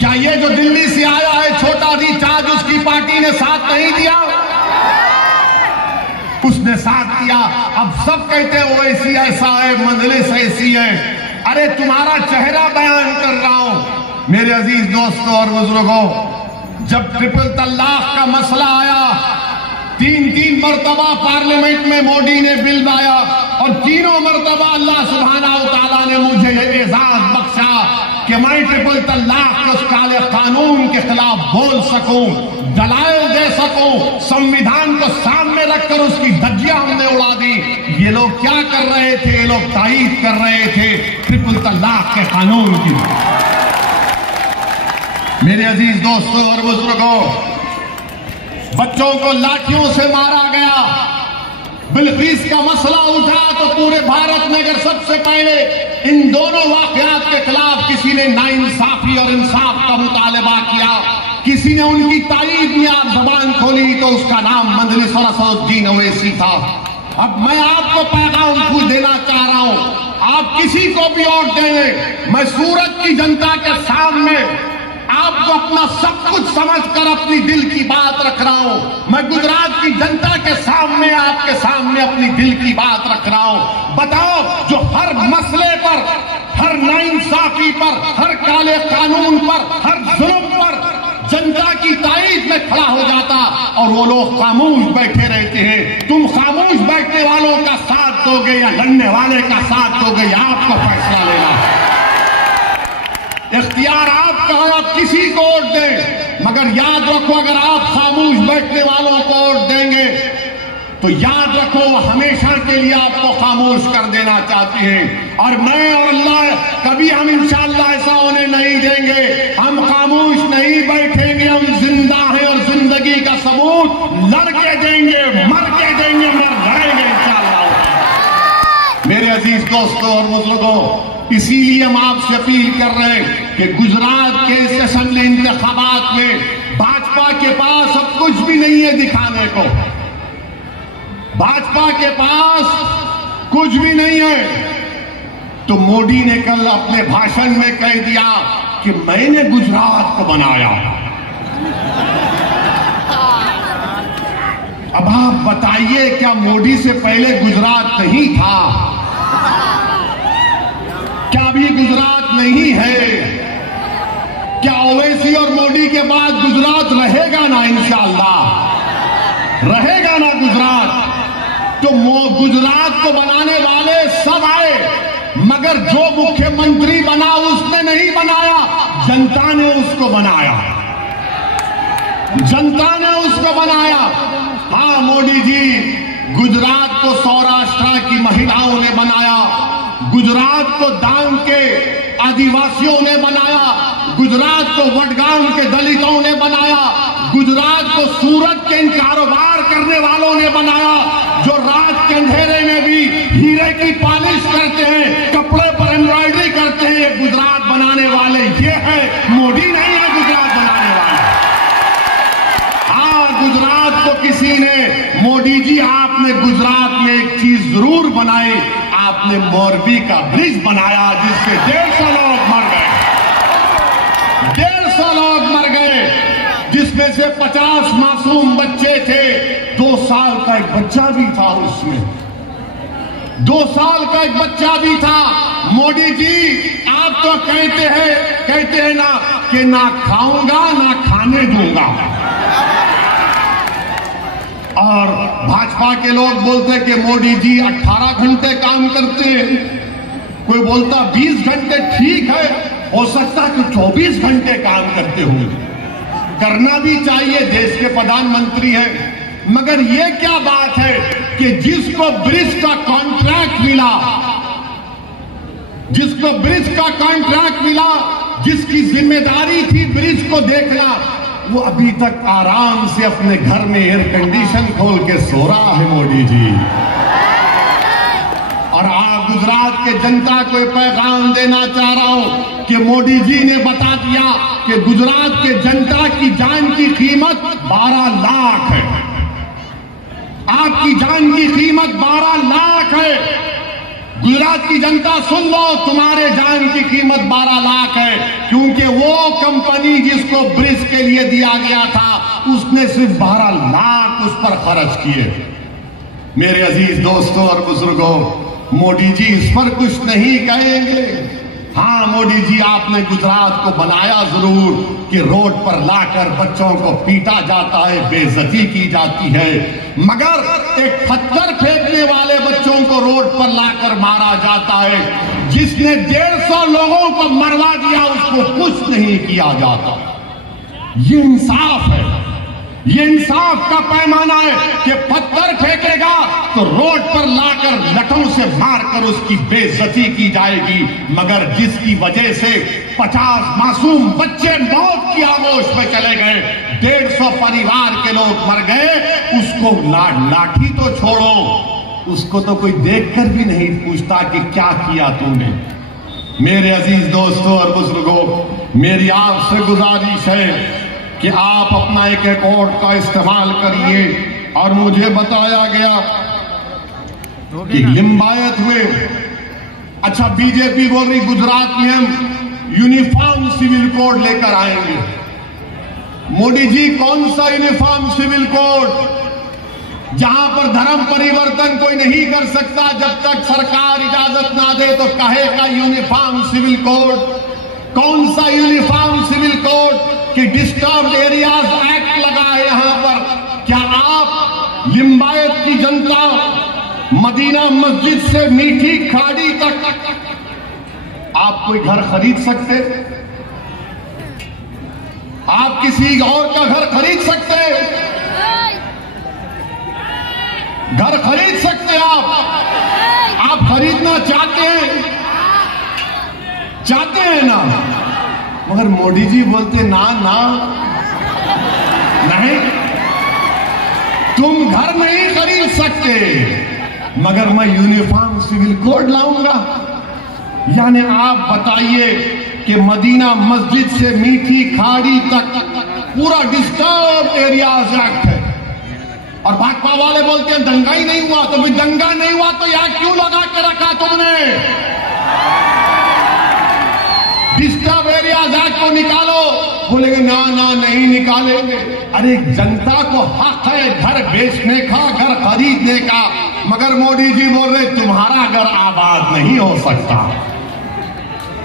क्या ये जो दिल्ली से आया है छोटा रिचार्ज, उसकी पार्टी ने साथ नहीं दिया? उसने साथ दिया। अब सब कहते हैं ओवैसी ऐसा है, मजलिस ऐसी है। अरे तुम्हारा चेहरा बयान कर रहा हूं मेरे अजीज दोस्तों और बुजुर्गों। जब ट्रिपल तलाक का मसला आया, तीन मरतबा पार्लियामेंट में मोदी ने बिल लाया और तीनों मरतबा अल्लाह सुब्हानहू व तआला ने मुझे एजाज बख्शा कि मैं ट्रिपल तलाक के उस काले कानून के खिलाफ बोल सकूं, दलाइल दे सकूं। संविधान को सामने रखकर उसकी धज्जियां हमने उड़ा दी। ये लोग क्या कर रहे थे? ये लोग तायीद कर रहे थे ट्रिपल तलाक के कानून की। मेरे अजीज दोस्तों और बुजुर्गों, बच्चों को लाठियों से मारा गया। बिल्किस का मसला उठा तो पूरे भारत में अगर सबसे पहले इन दोनों वाकयात के खिलाफ किसी ने नाइंसाफी और इंसाफ का मुतालबा किया, किसी ने उनकी तारीफ में आप जबान खोली, तो उसका नाम मजलिस असदुद्दीन ओवैसी था। अब मैं आपको पैगाम देना चाह रहा हूं, आप किसी को भी वोट दें, मैं सूरत की जनता के सामने आपको अपना सब कुछ समझकर अपनी दिल की बात रख रहा हूं। मैं गुजरात की जनता के सामने आपके सामने अपनी दिल की बात रख रहा हूं। बताओ, जो हर मसले पर, हर नाइंसाफी पर, हर काले कानून पर, हर जुल्म पर जनता की तारीफ में खड़ा हो जाता और वो लोग खामोश बैठे रहते हैं। तुम खामोश बैठने वालों का साथ दोगे या लड़ने वाले का साथ दोगे, आपको फैसला लेना है। इख्तियार आपका है, आप किसी को वोट दें, मगर याद रखो अगर आप खामोश बैठने वालों को वोट देंगे तो याद रखो वो हमेशा के लिए आपको खामोश कर देना चाहते हैं। और मैं और अल्लाह कभी हम इंशाअल्लाह ऐसा होने नहीं देंगे। हम खामोश नहीं बैठेंगे, हम जिंदा हैं और जिंदगी का सबूत लड़के देंगे, मर के देंगे, मर लड़ेंगे इंशाअल्लाह। मेरे अजीज दोस्तों और बुजुर्गों, इसीलिए हम आपसे अपील कर रहे हैं कि गुजरात के इस असेंबली इंतखाबात में भाजपा के पास अब कुछ भी नहीं है दिखाने को। भाजपा के पास कुछ भी नहीं है। तो मोदी ने कल अपने भाषण में कह दिया कि मैंने गुजरात को बनाया। अब आप बताइए, क्या मोदी से पहले गुजरात नहीं था? क्या अभी गुजरात नहीं है? क्या ओवैसी और मोदी के बाद गुजरात रहेगा ना? इंशाअल्लाह रहेगा ना गुजरात। तो गुजरात को बनाने वाले सब आए, मगर जो मुख्यमंत्री बना उसने नहीं बनाया, जनता ने उसको बनाया। जनता ने उसको बनाया। हाँ मोदी जी, गुजरात को सौराष्ट्र की महिलाओं ने बनाया, गुजरात को डांग के आदिवासियों ने बनाया, गुजरात को वडगांव के दलितों ने बनाया, गुजरात को सूरत के इन कारोबार करने वालों ने बनाया, जो रात के अंधेरे में भी हीरे की पॉलिश करते हैं, कपड़े पर एम्ब्रॉयडरी करते हैं। ये गुजरात बनाने वाले ये है, मोदी नहीं है गुजरात बनाने वाले। हाँ, गुजरात को किसी ने, मोदी जी आपने गुजरात में एक चीज जरूर बनाई, आपने मोरबी का ब्रिज बनाया जिससे 150 लोग मर गए। 150 लोग मर गए, जिसमें से 50 मासूम बच्चे थे। 2 साल का एक बच्चा भी था उसमें, 2 साल का एक बच्चा भी था। मोदी जी आप तो कहते हैं ना कि ना खाऊंगा ना खाने दूंगा, और भाजपा के लोग बोलते कि मोदी जी 18 घंटे काम करते हैं। कोई बोलता 20 घंटे, ठीक है, हो सकता है कि 24 घंटे काम करते होंगे। करना भी चाहिए, देश के प्रधानमंत्री हैं। मगर ये क्या बात है कि जिसको ब्रिज का कॉन्ट्रैक्ट मिला, जिसको ब्रिज का कॉन्ट्रैक्ट मिला, जिसकी जिम्मेदारी थी ब्रिज को देखना, वो अभी तक आराम से अपने घर में एयर कंडीशन खोल के सो रहा है मोदी जी। और आप गुजरात के जनता को पैगाम देना चाह रहा हूं कि मोदी जी ने बता दिया कि गुजरात के जनता की जान की कीमत 12 लाख है। आपकी जान की कीमत 12 लाख है। गुजरात की जनता सुन लो, तुम्हारे जान की कीमत 12 लाख है, क्योंकि वो कंपनी जिसको ब्रिज के लिए दिया गया था उसने सिर्फ 12 लाख उस पर खर्च किए। मेरे अजीज दोस्तों और बुजुर्गों, मोदी जी इस पर कुछ नहीं कहेंगे। हाँ, मोदी जी आपने गुजरात को बनाया जरूर कि रोड पर लाकर बच्चों को पीटा जाता है, बेइज्जती की जाती है, मगर एक पत्थर फेंकने वाले बच्चों को रोड पर लाकर मारा जाता है। जिसने 150 लोगों को मरवा दिया उसको कुछ नहीं किया जाता। ये इंसाफ है, ये इंसाफ का पैमाना है कि पत्थर फेंकेगा तो रोड पर लाकर लठों से मारकर उसकी बेइज्जती की जाएगी, मगर जिसकी वजह से 50 मासूम बच्चे मौत की आगोश में चले गए, 150 परिवार के लोग मर गए, उसको लाठी तो छोड़ो, उसको तो कोई देखकर भी नहीं पूछता कि क्या किया तूने। मेरे अजीज दोस्तों और बुजुर्गों, मेरी आपसे गुजारिश है कि आप अपना एक अकाउंट का इस्तेमाल करिए। और मुझे बताया गया कि लिंबायत हुए, अच्छा बीजेपी बोल रही गुजरात में हम यूनिफॉर्म सिविल कोड लेकर आएंगे। मोदी जी, कौन सा यूनिफॉर्म सिविल कोड? जहां पर धर्म परिवर्तन कोई नहीं कर सकता जब तक सरकार इजाजत ना दे, तो कहेगा यूनिफॉर्म सिविल कोड। कौन सा यूनिफॉर्म सिविल कोड कि डिस्टर्ब्ड एरियाज एक्ट लगा है यहां पर? क्या आप लिंबायत की जनता मदीना मस्जिद से मीठी खाड़ी तक आप कोई घर खरीद सकते? आप किसी और का घर खरीद सकते? घर खरीद सकते आप खरीदना चाहते हैं? चाहते हैं ना? मगर मोदी जी बोलते ना ना नहीं, तुम घर नहीं खरीद सकते, मगर मैं यूनिफॉर्म सिविल कोड लाऊंगा। यानी आप बताइए कि मदीना मस्जिद से मीठी खाड़ी तक पूरा डिस्टर्ब एरियाज एक्ट है, और भाजपा वाले बोलते हैं दंगा ही नहीं हुआ। तो भी दंगा नहीं हुआ तो यहां क्यों लगा के रखा तुमने? डिस्टर्ब एरियाज एक्ट को निकालो। बोलेंगे ना ना नहीं निकालेंगे। अरे जनता को हक है घर बेचने का, घर खरीदने का, मगर मोदी जी बोल रहे तुम्हारा घर आबाद नहीं हो सकता,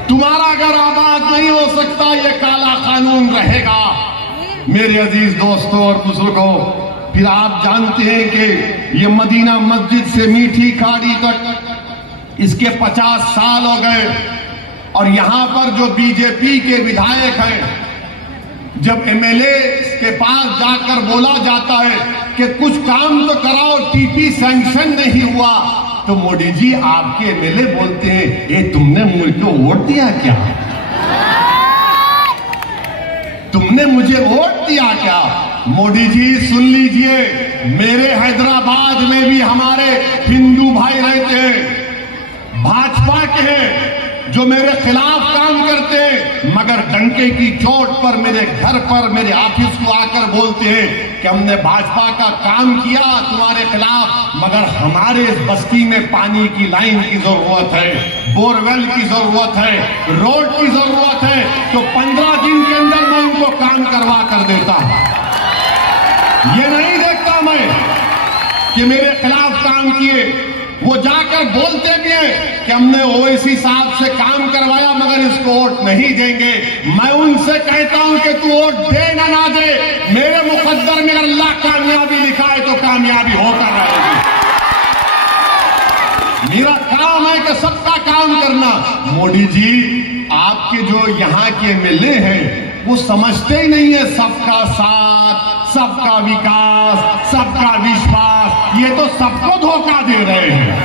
तुम्हारा घर आबाद नहीं हो सकता, ये काला कानून रहेगा। मेरे अजीज दोस्तों और बुजुर्गों, फिर आप जानते हैं कि ये मदीना मस्जिद से मीठी खाड़ी तक इसके 50 साल हो गए, और यहां पर जो बीजेपी के विधायक हैं, जब एमएलए के पास जाकर बोला जाता है कि कुछ काम तो कराओ, टीपी सैंक्शन नहीं हुआ, तो मोदी जी आपके एमएलए बोलते हैं ये तुमने मुझको वोट दिया क्या? तुमने मुझे वोट दिया क्या? मोदी जी सुन लीजिए, मेरे हैदराबाद में भी हमारे हिंदू भाई रहते हैं, भाजपा के हैं, जो मेरे खिलाफ काम करते हैं, मगर डंके की चोट पर मेरे घर पर मेरे ऑफिस को आकर बोलते हैं कि हमने भाजपा का काम किया तुम्हारे खिलाफ, मगर हमारे इस बस्ती में पानी की लाइन की जरूरत है, बोरवेल की जरूरत है, रोड की जरूरत है, तो 15 दिन के अंदर मैं उनको काम करवा कर देता। ये नहीं देखता मैं कि मेरे खिलाफ काम किए। वो जाकर बोलते भी हैं कि हमने ओवैसी साहब से काम करवाया, मगर इसको वोट नहीं देंगे। मैं उनसे कहता हूं कि तू वोट दे ना दे, मेरे मुकद्दर में अल्लाह कामयाबी लिखा है तो कामयाबी होकर रहेगी। मेरा काम है कि सबका काम करना। मोदी जी, आपके जो यहाँ के एमएलए हैं वो समझते ही नहीं है सबका साथ, सबका विकास, सबका विश्वास, ये तो सबको धोखा दे रहे हैं।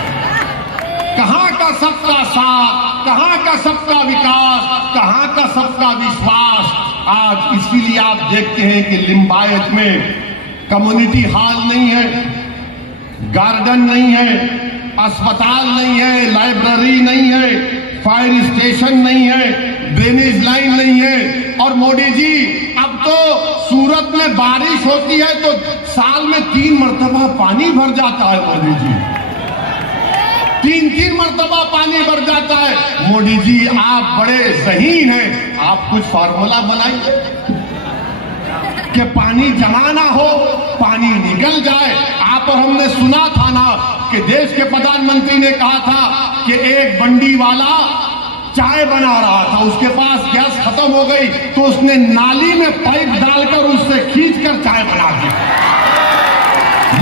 कहां का सबका साथ, कहां का सबका विकास, कहां का सबका विश्वास? आज इसीलिए आप देखते हैं कि लिंबायत में कम्युनिटी हॉल नहीं है, गार्डन नहीं है, अस्पताल नहीं है, लाइब्रेरी नहीं है, फायर स्टेशन नहीं है, ड्रेनेज लाइन नहीं है। और मोदी जी, अब तो सूरत में बारिश होती है तो साल में 3 मरतबा पानी भर जाता है। मोदी जी, 3-3 मरतबा पानी बढ़ जाता है। मोदी जी आप बड़े ज़हीन हैं, आप कुछ फार्मूला बनाइए कि पानी जमा ना हो, पानी निकल जाए। आप और हमने सुना था ना कि देश के प्रधानमंत्री ने कहा था कि एक बंडी वाला चाय बना रहा था, उसके पास गैस खत्म हो गई तो उसने नाली में पाइप डालकर उससे खींचकर चाय बना दी।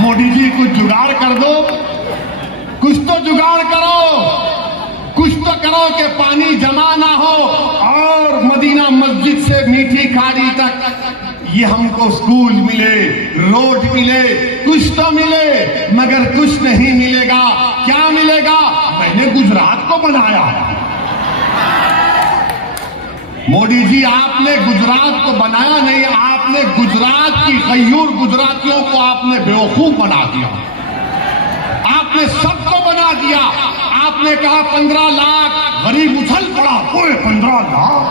मोदी जी कुछ जुगाड़ कर दो, कुछ तो जुगाड़ करो, कुछ तो करो कि पानी जमा ना हो और मदीना मस्जिद से मीठी खाड़ी तक ये हमको स्कूल मिले, रोड मिले, कुछ तो मिले, मगर कुछ नहीं मिलेगा। क्या मिलेगा? मैंने गुजरात को बनाया। मोदी जी आपने गुजरात को बनाया नहीं, आपने गुजरात की गयूर गुजरातियों को आपने बेवकूफ बना दिया। आपने सबको बना दिया। आपने कहा 15 लाख गरीब उछल पड़ा, पूरे 15 लाख।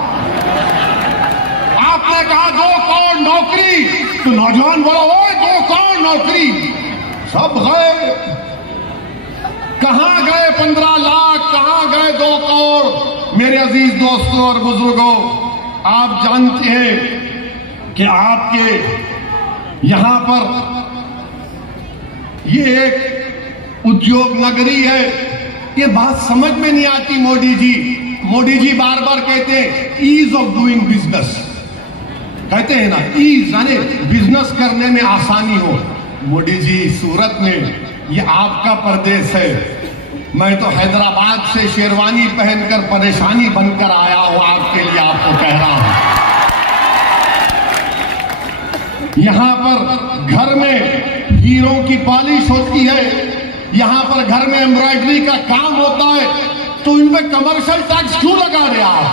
आपने कहा 2 करोड़ नौकरी, तो नौजवान बोला ओए 2 करोड़ नौकरी, सब गए। कहां गए 15 लाख, कहां गए 2 करोड़? मेरे अजीज दोस्तों और बुजुर्गों, आप जानते हैं कि आपके यहां पर ये एक उद्योग नगरी है। ये बात समझ में नहीं आती मोदी जी। मोदी जी बार बार कहते हैं ईज ऑफ डूइंग बिजनेस, कहते हैं ना ईज, यानी बिजनेस करने में आसानी हो। मोदी जी सूरत में ये आपका प्रदेश है, मैं तो हैदराबाद से शेरवानी पहनकर परेशानी बनकर आया हूं आपके लिए, आपको कह रहा हूं। यहां पर घर में हीरों की पॉलिश होती है, यहां पर घर में एम्ब्रॉयडरी का काम होता है, तो इन पे कमर्शियल टैक्स क्यों लगा रहे आप?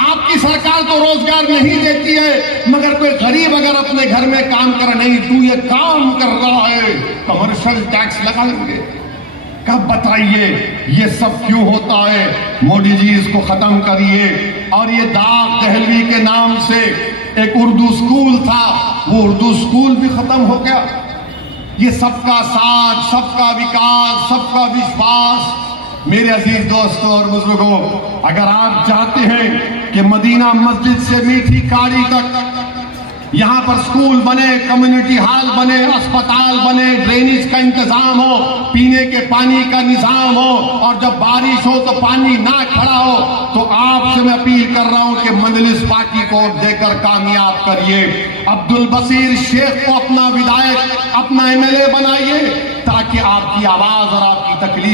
आपकी सरकार तो रोजगार नहीं देती है, मगर कोई गरीब अगर अपने घर में काम कर, नहीं तू ये काम कर रहा है, कमर्शियल टैक्स लगा लेंगे। कब बताइए ये सब क्यों होता है? मोदी जी इसको खत्म करिए। और ये दाग दहलवी के नाम से एक उर्दू स्कूल था, वो उर्दू स्कूल भी खत्म हो गया। ये सबका साथ, सबका विकास, सबका विश्वास। मेरे अजीज दोस्तों और बुजुर्गों, अगर आप चाहते हैं कि मदीना मस्जिद से मीठी खाड़ी तक यहां पर स्कूल बने, कम्युनिटी हॉल बने, अस्पताल बने, ड्रेनेज का इंतजाम हो, पीने के पानी का निजाम हो, और जब बारिश हो तो पानी ना खड़ा हो, तो आपसे मैं अपील कर रहा हूं कि मजलिस पार्टी को देकर कामयाब करिए। अब्दुल बसीर शेख को अपना विधायक, अपना MLA बनाइए, ताकि आपकी आवाज और आपकी तकलीफ